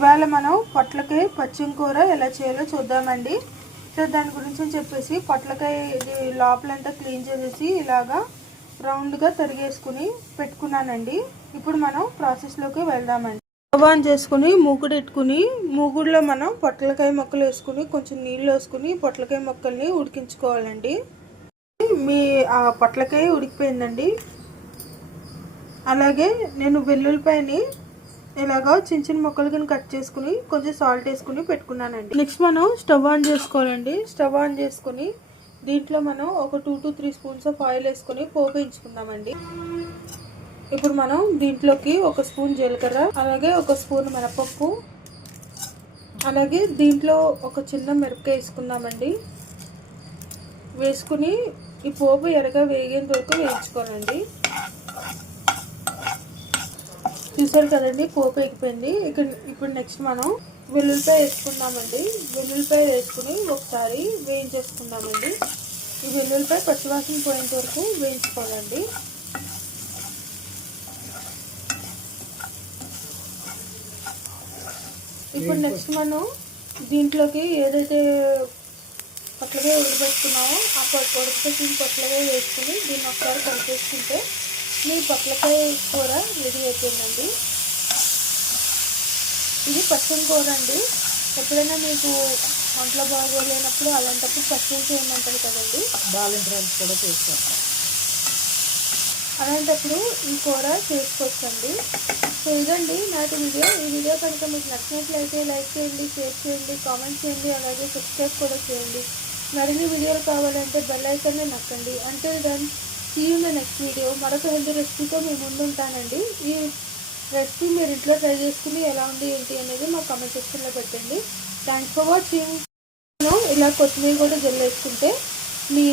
ఇవాళ మనం పొట్లకాయ పచ్చిమ కూర ఎలా చేయాలో చూద్దామండి. సో దాని గురించి అని చెప్పేసి పొట్లకాయ ఇది లోపలంతా క్లీన్ చేసేసి ఇలాగా రౌండ్గా తరిగేసుకుని పెట్టుకున్నానండి. ఇప్పుడు మనం ప్రాసెస్లోకి వెళ్దామండి. స్టవ్ ఆన్ చేసుకుని మూకుడు పెట్టుకుని మూకుడులో మనం పొట్లకాయ ముక్కలు వేసుకుని కొంచెం నీళ్ళు వేసుకుని పొట్లకాయ ముక్కల్ని ఉడికించుకోవాలండి. మీ పొట్లకాయ ఉడికిపోయిందండి. అలాగే నేను వెల్లుల్లిపాయని ఇలాగా చిన్న చిన్న ముక్కలు కింద కట్ చేసుకుని కొంచెం సాల్ట్ వేసుకుని పెట్టుకున్నానండి. నెక్స్ట్ మనం స్టవ్ ఆన్ చేసుకోవాలండి. స్టవ్ ఆన్ చేసుకుని దీంట్లో మనం ఒక 2 to 3 స్పూన్స్ ఆఫ్ ఆయిల్ వేసుకుని పోపు వేయించుకుందామండి. ఇప్పుడు మనం దీంట్లోకి ఒక స్పూన్ జీలకర్ర, అలాగే ఒక స్పూన్ మినపప్పు, అలాగే దీంట్లో ఒక చిన్న మిరపకాయ వేసుకుందామండి. వేసుకుని ఈ పోపు ఎర్రగా వేగేంత వరకు వేయించుకోవాలండి. చూసారు కదండి, పోపు ఎగిపోయింది. ఇప్పుడు నెక్స్ట్ మనం వెల్లుల్లిపాయ వేసుకుందామండి. వెల్లుల్లిపాయ వేసుకుని ఒకసారి వేయించేసుకుందామండి. ఈ వెల్లుల్లిపాయ పచ్చివాసన పోయేంత వరకు వేయించుకోవాలండి. ఇప్పుడు నెక్స్ట్ మనం దీంట్లోకి ఏదైతే పొట్లకాయ ఉడకబెట్టుకున్నామో ఆ ఉడకబెట్టిన పొట్లకాయ వేసుకుని దీన్ని ఒకసారి కలిపేసుకుంటే మీ పొట్లకాయ కూర రెడీ అయిపోయిందండి. ఇది పచ్చిమ కూర అండి. ఎప్పుడైనా మీకు ఒంట్లో బాగోలేనప్పుడు అలాంటప్పుడు పచ్చిమ చేయమంటారు కదండి, బాలింతరాలు కూడా చేస్తాం. అలాంటప్పుడు ఈ కూర చేసుకోవచ్చండి. సో ఇదండి నాటి వీడియో. ఈ వీడియో కనుక మీకు నచ్చినట్లయితే లైక్ చేయండి, షేర్ చేయండి, కామెంట్ చేయండి, అలాగే సబ్స్క్రైబ్ కూడా చేయండి. మరిన్ని వీడియోలు కావాలంటే బెల్ ఐకాన్ని నొక్కండి. Until then see you in the next video. మరొక హెల్తీ రెసిపీతో మీ ముందు ఉంటానండి. ఈ రెసిపీ మీరు ఇంట్లో ట్రై చేసుకుని ఎలా ఉంది ఏంటి అనేది మా కామెంట్ సెక్షన్లో పెట్టండి. Thanks for watching. ఇలా కొత్తిమీర కూడా జల్లేసుకుంటే మీ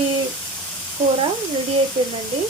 కూర రెడీ అయిపోయిందండి.